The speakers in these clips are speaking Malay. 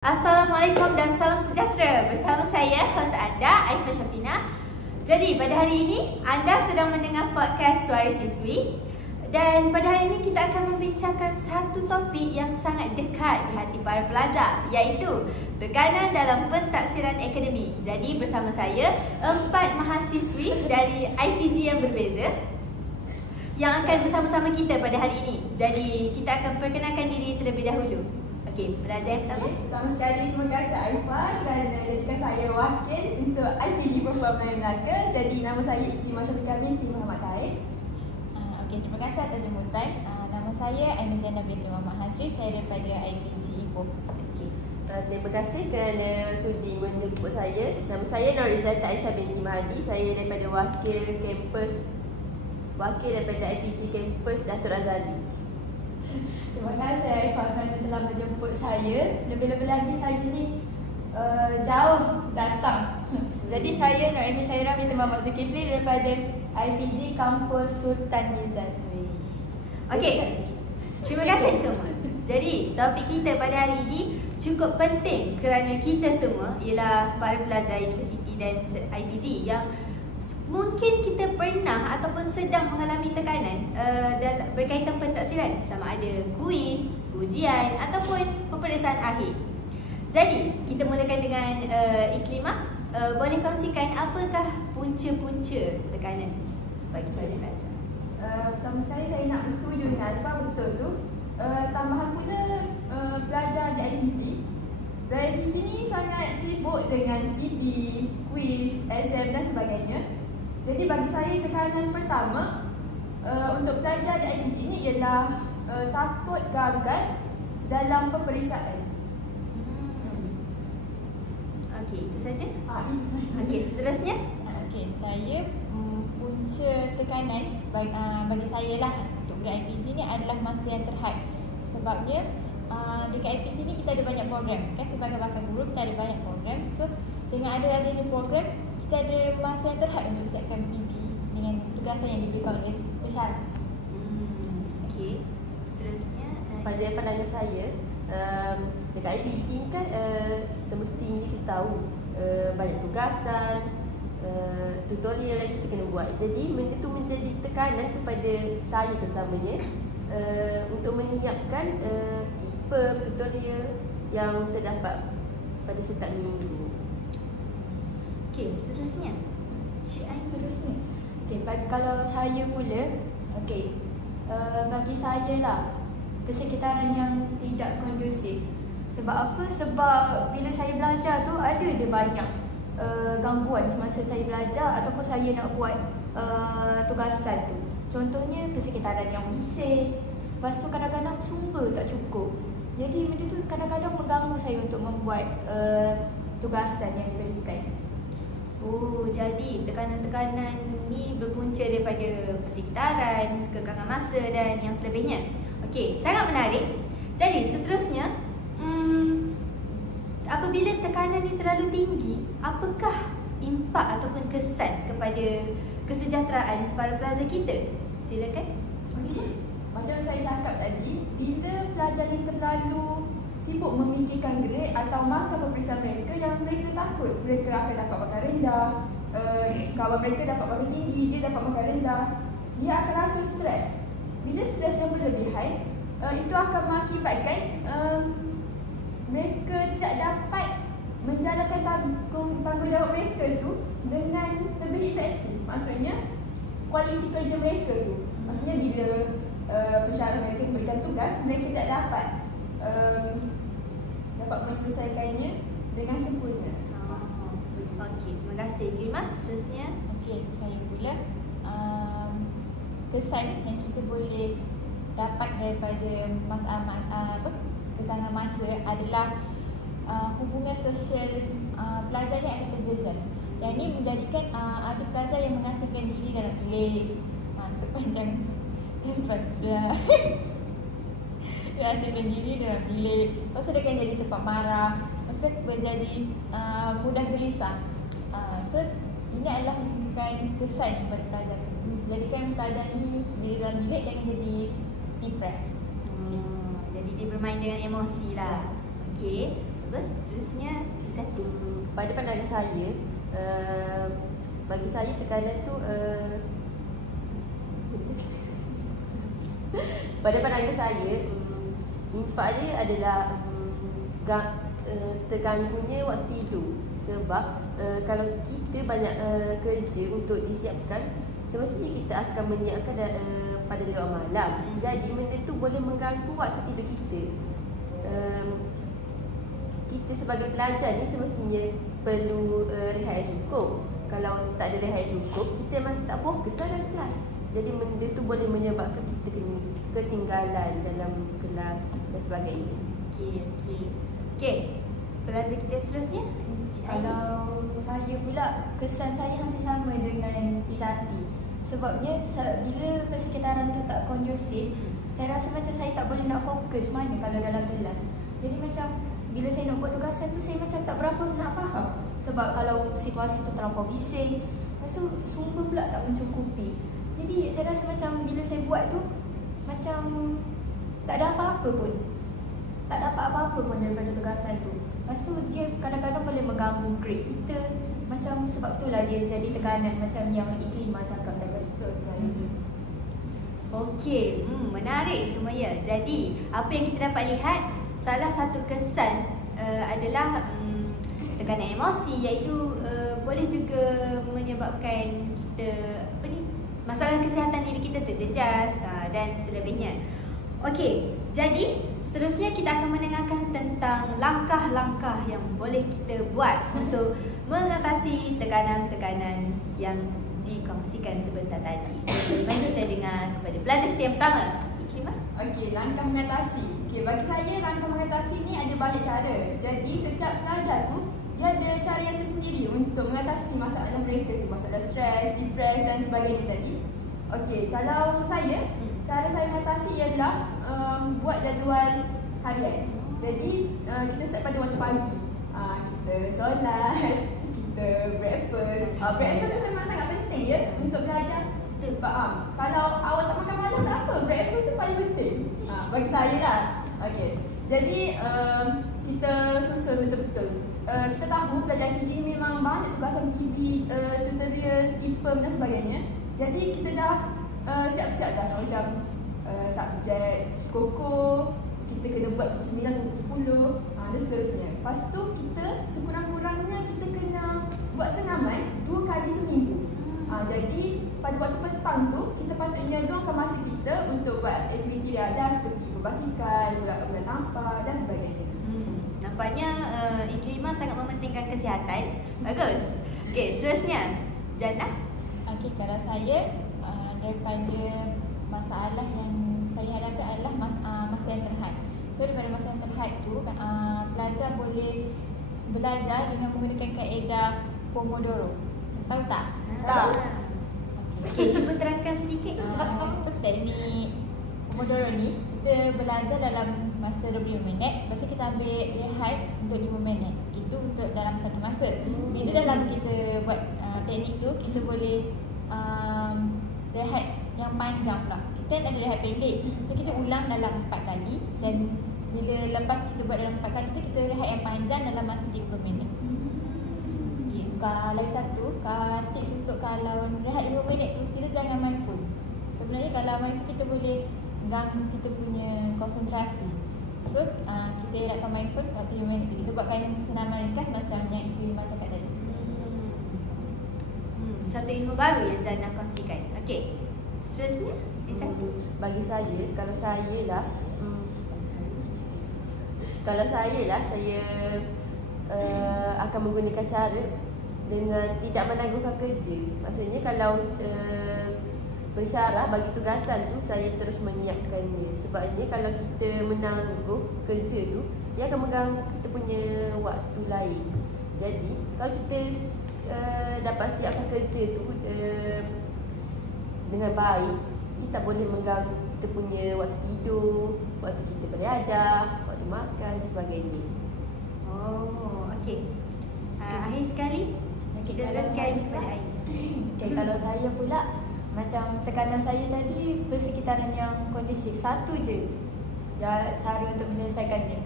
Assalamualaikum dan salam sejahtera. Bersama saya, hos anda, Aifah Syafina. Jadi, pada hari ini, anda sedang mendengar podcast Suara Siswi. Dan pada hari ini, kita akan membincangkan satu topik yang sangat dekat di hati para pelajar, iaitu tekanan dalam pentaksiran akademik. Jadi, bersama saya, 4 mahasiswi dari IPG yang berbeza yang akan bersama-sama kita pada hari ini. Jadi, kita akan perkenalkan diri terlebih dahulu. Okey, pelajar yang pertama. Pertama sekali, terima kasih Aifah kerana jadikan saya wakil untuk IPG Perempuan Melayu Melaka. Jadi nama saya Iklimah Syafiqah binti Muhammad Taib. Okey, terima kasih atas jemputan. Nama saya Aimah Zainab binti Muhammad Hasri. Saya daripada IPG Ipoh. Okey. Terima kasih kerana sudi menjemput saya. Nama saya Norizat Aisyah binti Mahdi. Saya daripada wakil daripada IPG kampus Datuk Razali. Terima kasih Aifah kerana telah menjemput saya. Lebih-lebih lagi saya ni jauh datang. Jadi saya Nur Aimah Syairah binti Muhammad Zulkifli daripada IPG Kampus Sultan Nizam. Okey, terima kasih semua. Jadi, topik kita pada hari ini cukup penting kerana kita semua ialah para pelajar universiti dan IPG yang mungkin kita pernah ataupun sedang mengalami tekanan berkaitan pentaksiran, sama ada kuis, ujian ataupun peperiksaan akhir. Jadi, kita mulakan dengan Iklimah. Boleh kongsikan apakah punca-punca tekanan bagi para pelajar? Pertama sekali saya nak bersetuju dengan Aifah, betul tu. Tambahan pula pelajar di IPG. IPG ni sangat sibuk dengan TB, kuis, SM dan sebagainya. Jadi bagi saya tekanan pertama untuk pelajar di IPG ni ialah takut gagal dalam peperiksaan. Okey, itu saja. Itu saja. Okey, seterusnya. Okey, saya punca tekanan bagi saya lah untuk budak IPG ni adalah masa yang terhad. Sebabnya dekat IPG ni kita ada banyak program. Kan sebagai bakal guru kita ada banyak program. So dengan adanya program, kita ada masa yang terhad untuk siapkan PB dengan tugasan yang diberikan oleh pesara. Okey, seterusnya. Pada pandangan saya, dekat IPG ni kan semestinya kita tahu banyak tugasan, tutorial lagi kita kena buat. Jadi benda tu menjadi tekanan kepada saya terutamanya untuk menyiapkan tutorial yang terdapat pada setiap minggu. Okey, seterusnya. Seterusnya. Okey, kalau saya pula, okey, bagi saya lah kesekitaran yang tidak kondusif. Sebab apa? Sebab bila saya belajar tu ada je banyak gangguan semasa saya belajar ataupun saya nak buat tugasan tu. Contohnya kesekitaran yang bising. Lepas tu kadang-kadang sumber tak cukup. Jadi benda tu kadang-kadang mengganggu saya untuk membuat tugasan yang diberikan. Oh, jadi tekanan-tekanan ni berpunca daripada persekitaran, kekangan masa dan yang selebihnya. Okey, sangat menarik. Jadi seterusnya, apabila tekanan ni terlalu tinggi, apakah impak ataupun kesan kepada kesejahteraan para pelajar kita? Silakan. Okey. Macam saya cakap tadi, bila pelajar ni terlalu sibuk memikirkan grade atau markah peperiksaan mereka yang mereka takut mereka akan dapat markah rendah, kawan mereka dapat markah tinggi, dia dapat markah rendah, dia akan rasa stres. Bila stres yang berlebihan, itu akan mengakibatkan mereka tidak dapat menjalankan tanggungjawab mereka tu dengan lebih efektif. Maksudnya kualiti kerja mereka tu, maksudnya bila pensyarah mereka memberikan tugas, mereka tak dapat menyelesaikannya dengan sempurna. Okey, terima kasih Iklimah. Seterusnya. Okey, saya pula kesan yang kita boleh dapat daripada tekanan masa adalah hubungan sosial pelajar ni akan terjejas. Yang ini menjadikan ada pelajar yang mengasingkan diri dalam bilik sepanjang tempat dia asingkan diri dalam bilik. Lepas tu dia akan jadi cepat marah. Lepas tu menjadi mudah gelisah. So ini adalah bukan kesan kepada pelajar. Jadikan pelajar ni diri dalam bilik jangan jadi depressed. Jadi dia bermain dengan emosi lah. Okey. Bagus. Seterusnya satu. Pada pandangan saya, bagi saya tekanan tu pada pandangan saya, impak dia adalah terganggunya waktu tidur. Sebab kalau kita banyak kerja untuk disiapkan, semestinya kita akan menyiapkan pada luar malam. Jadi benda tu boleh mengganggu waktu tidur kita. Kita sebagai pelajar ni semestinya perlu rehat yang cukup. Kalau tak ada rehat yang cukup, kita memang tak fokus dalam kelas. Jadi benda tu boleh menyebabkan kita ketinggalan dalam kelas dan sebagainya. Okey. Pelajar kita seterusnya. Kalau saya pula, kesan saya hampir sama dengan Izzati. Sebabnya bila persekitaran tu tak kondusif, saya rasa macam saya tak boleh nak fokus mana kalau dalam kelas. Jadi macam bila saya nak buat tugasan tu, saya macam tak berapa nak faham. Sebab kalau situasi tu terlampau bising, lepas tu sumber pula tak mencukupi. Jadi saya rasa macam bila saya buat tu, macam tak ada apa-apa pun. Tak dapat apa-apa pun daripada tugasan tu. Lepas tu dia kadang-kadang boleh mengganggu grade kita. Macam sebab itulah dia jadi tekanan macam yang Iklimah cakap tadi. Okey, menarik semuanya. Jadi, apa yang kita dapat lihat, salah satu kesan adalah tekanan emosi, iaitu boleh juga menyebabkan kita masalah kesihatan diri kita terjejas dan selebihnya. Okey, jadi seterusnya kita akan mendengarkan tentang langkah-langkah yang boleh kita buat untuk mengatasi tekanan-tekanan yang dikongsikan sebentar tadi. Mari kita dengar kepada pelajar kita yang pertama, Iklimah. Okey, langkah mengatasi. Okey, bagi saya langkah mengatasi ni ada banyak cara. Jadi setiap pelajar tu dia ada cara yang tersendiri untuk mengatasi masalah mereka tu, masalah stres, depres dan sebagainya tadi. Okey, kalau saya, cara saya mengatasi ialah buat jadual harian. Jadi kita set pada waktu pagi. Kita solat, kita breakfast. Breakfast tu memang sangat penting ya untuk belajar. Sebab kalau awak tak makan malam tak apa, breakfast tu paling penting. Bagi saya lah. Okey. Jadi kita susun betul-betul. Kita tahu pelajar PG ni memang banyak tugasan PB, tutorial, IPM dan sebagainya. Jadi kita dah siap-siap dah macam subjek koko, kita kena buat pukul 9 sampai pukul 10 dan seterusnya. Lepas tu kita sekurang-kurangnya kita kena buat senaman 2 kali seminggu. Jadi pada waktu petang tu kita patutnya luangkan masa kita untuk buat aktiviti riadah seperti berbasikal, bola tampar dan sebagainya. Nampaknya Iklimah sangat mementingkan kesihatan. Bagus. Okey, seterusnya Jannah. Okey, kalau saya daripada masalah yang saya hadapi adalah masa yang terhad. So daripada masa yang terhad tu pelajar boleh belajar dengan menggunakan kaedah Pomodoro. Tahu tak? Tahu. Okey, cuba terangkan sedikit. Teknik Pomodoro ni kita belajar dalam masa 25 minit, lepas tu kita ambil rehat untuk 5 minit. Itu untuk dalam satu masa. Bila dalam kita buat teknik tu, kita boleh rehat yang panjang pula. Kita ada rehat pendek. So kita ulang dalam 4 kali dan bila lepas kita buat dalam 4 kali tu, kita rehat yang panjang dalam masa 30 minit. Lagi satu, tips untuk kalau rehat 5 minit tu, kita jangan main phone. Sebenarnya kalau main phone kita boleh ganggu kita punya konsentrasi. So kita elakkan main phone waktu 5 minit. Kita buatkan senaman ringkas macam yang Iklimah cakap tadi. Satu ilmu baru yang Jannah kongsikan. Okey, seterusnya Bagi saya, kalau saya lah saya akan menggunakan cara dengan tidak menangguhkan kerja. Maksudnya kalau bersyarah bagi tugasan tu, saya terus menyiapkannya. Sebabnya kalau kita menangguh kerja tu, dia akan mengganggu kita punya waktu lain. Jadi kalau kita dapat siapkan kerja tu dengan baik, kita boleh mengganggu kita punya waktu tidur, waktu kita beriadah, waktu makan dan sebagainya. Oh, okey. Akhir sekali kita jelaskan kepada Ain. Okay, kalau saya pula, macam tekanan saya tadi, persekitaran yang kondusif. Satu je ya cara untuk menyelesaikannya.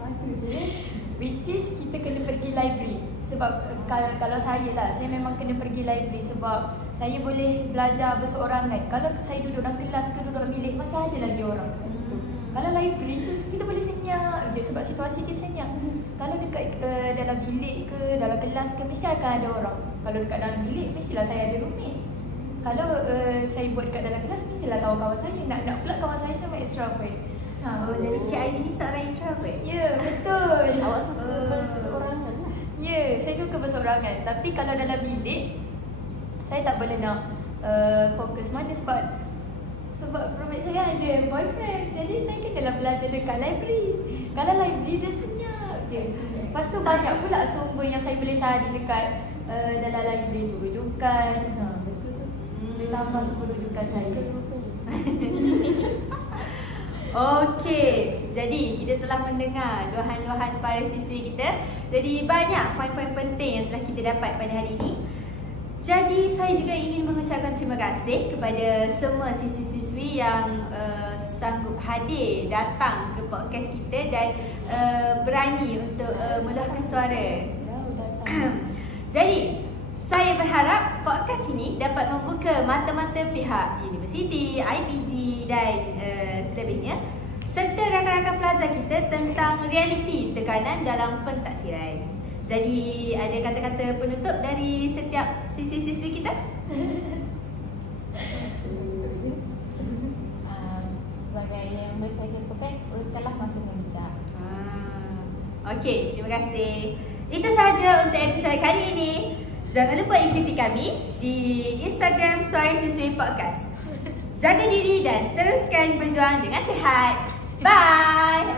Satu je. which is kita kena pergi library. Sebab kalau saya lah, saya memang kena pergi library sebab saya boleh belajar berseorangan. Kalau saya duduk dalam kelas ke duduk bilik, masih ada lagi orang kat situ. Kalau library tu, kita boleh senyap je sebab situasi dia senyap. Kalau dekat dalam bilik ke, dalam kelas ke, mesti akan ada orang. Kalau dekat dalam bilik, mestilah saya ada roommate. Kalau saya buat kat dalam kelas, mestilah kawan-kawan saya. Nak pula kawan saya sama extrovert. Oh, jadi Cik Aini ni seorang introvert? Ya, betul. Awak suka berseorangan lah. Ya, saya suka berseorangan. Tapi kalau dalam bilik, saya tak boleh nak fokus mana sebab roommate saya ada boyfriend. Jadi saya kenalah belajar dekat library. Kalau library dia senyap je. Lepas tu banyak pula sumber yang saya boleh cari dekat dalam library tu. Rujukan. Betul tu. Boleh tambah sumber rujukan saya. Okey, jadi kita telah mendengar luahan-luahan para siswi kita. Jadi banyak poin-poin penting yang telah kita dapat pada hari ini. Jadi saya juga ingin mengucapkan terima kasih kepada semua siswi-siswi yang sanggup hadir datang ke podcast kita dan berani untuk meluahkan suara. Jadi saya berharap podcast ini dapat membuka mata-mata pihak universiti, IPG dan selebihnya serta rakan-rakan pelajar kita tentang realiti tekanan dalam pentaksiran. Jadi ada kata-kata penutup dari setiap siswi-siswi kita? Sebagai yang saya lupakan, uruskanlah masa yang bijak. Okey, terima kasih. Itu sahaja untuk episod kali ini. Jangan lupa ikuti kami di Instagram Suara Siswi Podcast. Jaga diri dan teruskan berjuang dengan sihat. Bye!